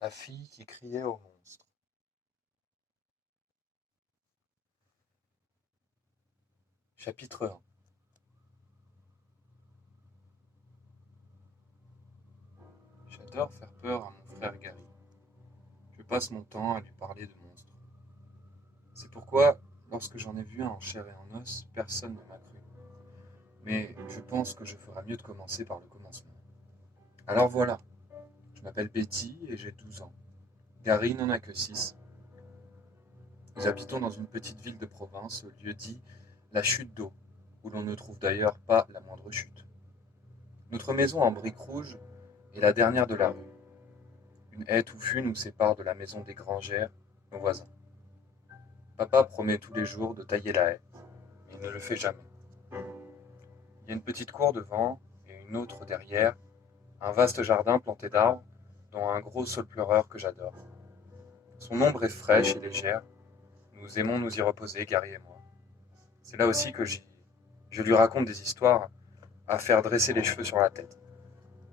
La fille qui criait au monstre. Chapitre 1. J'adore faire peur à mon frère Gary. Je passe mon temps à lui parler de monstres. C'est pourquoi, lorsque j'en ai vu un en chair et en os, personne ne m'a cru. Mais je pense que je ferais mieux de commencer par le commencement. Alors voilà, je m'appelle Betty et j'ai 12 ans. Gary n'en a que 6. Nous habitons dans une petite ville de province, au lieu dit la chute d'eau, où l'on ne trouve d'ailleurs pas la moindre chute. Notre maison en briques rouges est la dernière de la rue. Une haie touffue nous sépare de la maison des Grangères, nos voisins. Papa promet tous les jours de tailler la haie, mais il ne le fait jamais. Il y a une petite cour devant et une autre derrière, un vaste jardin planté d'arbres, dont un gros saule pleureur que j'adore. Son ombre est fraîche et légère. Nous aimons nous y reposer, Gary et moi. C'est là aussi que je lui raconte des histoires à faire dresser les cheveux sur la tête.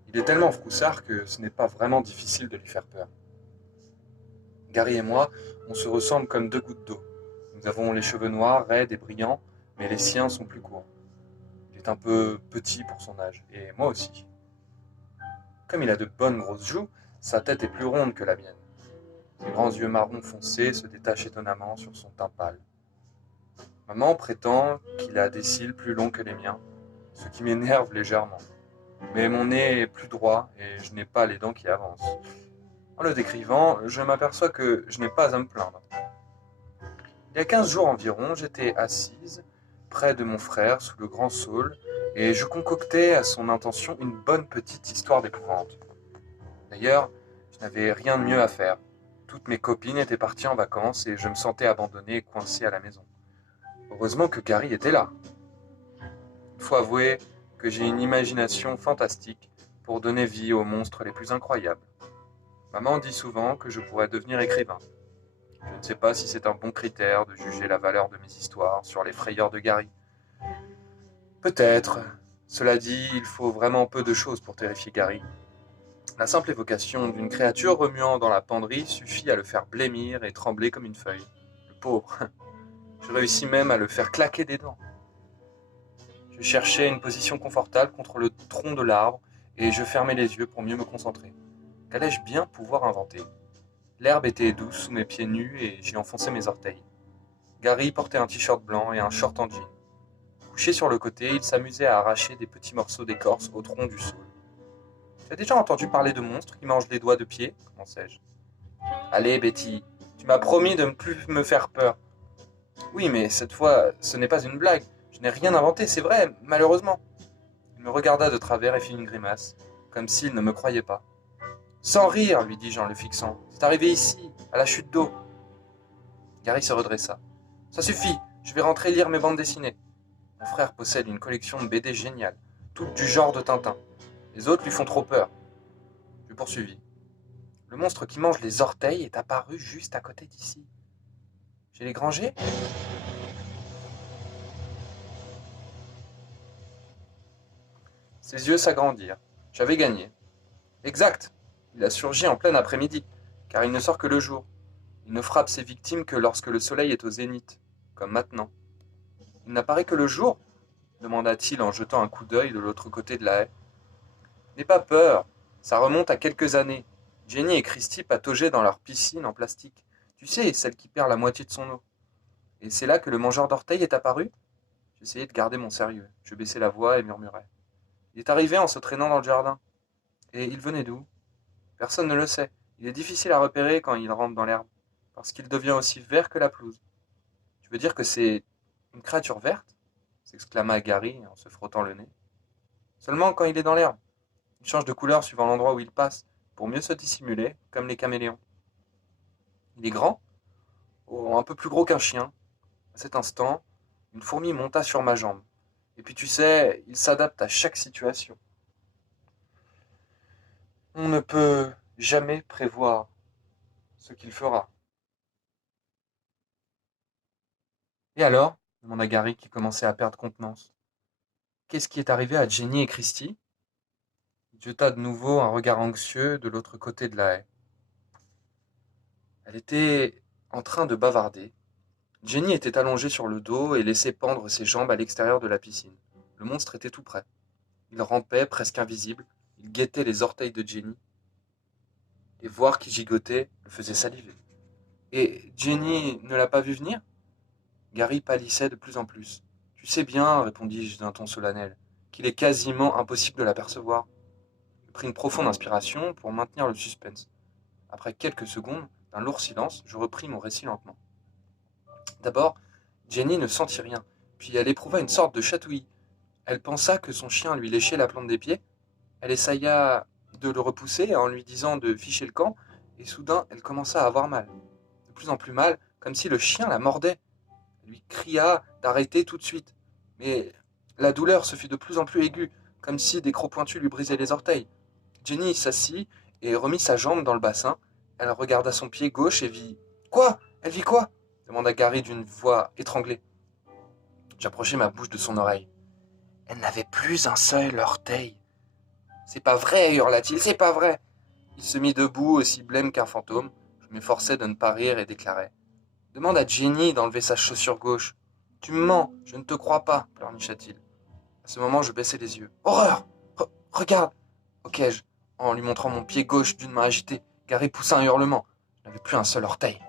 Il est tellement froussard que ce n'est pas vraiment difficile de lui faire peur. Gary et moi, on se ressemble comme deux gouttes d'eau. Nous avons les cheveux noirs, raides et brillants, mais les siens sont plus courts. Il est un peu petit pour son âge, et moi aussi. Comme il a de bonnes grosses joues, sa tête est plus ronde que la mienne. Ses grands yeux marron foncés se détachent étonnamment sur son teint pâle. Maman prétend qu'il a des cils plus longs que les miens, ce qui m'énerve légèrement. Mais mon nez est plus droit et je n'ai pas les dents qui avancent. En le décrivant, je m'aperçois que je n'ai pas à me plaindre. Il y a 15 jours environ, j'étais assise près de mon frère sous le grand saule et je concoctais à son intention une bonne petite histoire d'épouvante. D'ailleurs, je n'avais rien de mieux à faire. Toutes mes copines étaient parties en vacances et je me sentais abandonné et coincé à la maison. Heureusement que Gary était là. Il faut avouer que j'ai une imagination fantastique pour donner vie aux monstres les plus incroyables. Maman dit souvent que je pourrais devenir écrivain. Je ne sais pas si c'est un bon critère de juger la valeur de mes histoires sur les frayeurs de Gary. Peut-être. Cela dit, il faut vraiment peu de choses pour terrifier Gary. La simple évocation d'une créature remuant dans la penderie suffit à le faire blêmir et trembler comme une feuille. Le pauvre. Je réussis même à le faire claquer des dents. Je cherchais une position confortable contre le tronc de l'arbre et je fermais les yeux pour mieux me concentrer. Qu'allais-je bien pouvoir inventer? L'herbe était douce sous mes pieds nus et j'y enfonçais mes orteils. Gary portait un t-shirt blanc et un short en jean. Couché sur le côté, il s'amusait à arracher des petits morceaux d'écorce au tronc du saule. Tu as déjà entendu parler de monstres qui mangent les doigts de pied? Commençai-je. Allez, Betty, tu m'as promis de ne plus me faire peur. Oui, mais cette fois, ce n'est pas une blague. Je n'ai rien inventé, c'est vrai, malheureusement. Il me regarda de travers et fit une grimace, comme s'il ne me croyait pas. Sans rire, lui dis-je en le fixant. C'est arrivé ici, à la chute d'eau. Gary se redressa. Ça suffit, je vais rentrer lire mes bandes dessinées. Mon frère possède une collection de BD géniales, toutes du genre de Tintin. Les autres lui font trop peur. Je poursuivis. Le monstre qui mange les orteils est apparu juste à côté d'ici. Chez les Grangers? Ses yeux s'agrandirent. J'avais gagné. Exact. Il a surgi en plein après-midi, car il ne sort que le jour. Il ne frappe ses victimes que lorsque le soleil est au zénith, comme maintenant. Il n'apparaît que le jour? Demanda-t-il en jetant un coup d'œil de l'autre côté de la haie. N'aie pas peur, ça remonte à quelques années. Jenny et Christy pataugeaient dans leur piscine en plastique. Tu sais, celle qui perd la moitié de son eau. Et c'est là que le mangeur d'orteils est apparu? J'essayais de garder mon sérieux. Je baissai la voix et murmurai. Il est arrivé en se traînant dans le jardin. Et il venait d'où? Personne ne le sait. Il est difficile à repérer quand il rentre dans l'herbe, parce qu'il devient aussi vert que la pelouse. Tu veux dire que c'est une créature verte? S'exclama Gary en se frottant le nez. Seulement quand il est dans l'herbe. Il change de couleur suivant l'endroit où il passe, pour mieux se dissimuler, comme les caméléons. Il est grand, oh, un peu plus gros qu'un chien. À cet instant, une fourmi monta sur ma jambe. Et puis tu sais, il s'adapte à chaque situation. On ne peut jamais prévoir ce qu'il fera. Et alors? Demanda Gary qui commençait à perdre contenance. Qu'est-ce qui est arrivé à Jenny et Christy? Il jeta de nouveau un regard anxieux de l'autre côté de la haie. Elle était en train de bavarder. Jenny était allongée sur le dos et laissait pendre ses jambes à l'extérieur de la piscine. Le monstre était tout près. Il rampait, presque invisible. Il guettait les orteils de Jenny. Et voir qu'il gigotait le faisait saliver. Et Jenny ne l'a pas vu venir? Gary pâlissait de plus en plus. Tu sais bien, répondis-je d'un ton solennel, qu'il est quasiment impossible de l'apercevoir. Je pris une profonde inspiration pour maintenir le suspense. Après quelques secondes, d'un lourd silence, je repris mon récit lentement. D'abord, Jenny ne sentit rien, puis elle éprouva une sorte de chatouillis. Elle pensa que son chien lui léchait la plante des pieds. Elle essaya de le repousser en lui disant de ficher le camp, et soudain elle commença à avoir mal. De plus en plus mal, comme si le chien la mordait. Elle lui cria d'arrêter tout de suite. Mais la douleur se fit de plus en plus aiguë, comme si des crocs pointus lui brisaient les orteils. Jenny s'assit et remit sa jambe dans le bassin. Elle regarda son pied gauche et vit. Quoi? Elle vit quoi? Demanda Gary d'une voix étranglée. J'approchai ma bouche de son oreille. Elle n'avait plus un seul orteil. C'est pas vrai, hurla-t-il, c'est pas vrai. Il se mit debout, aussi blême qu'un fantôme. Je m'efforçai de ne pas rire et déclarai. Demande à Jenny d'enlever sa chaussure gauche. Tu me mens, je ne te crois pas, pleurnicha-t-il. À ce moment, je baissai les yeux. Horreur! Regarde! Auquai-je, en lui montrant mon pied gauche d'une main agitée. Gary poussa un hurlement. Je n'avais plus un seul orteil.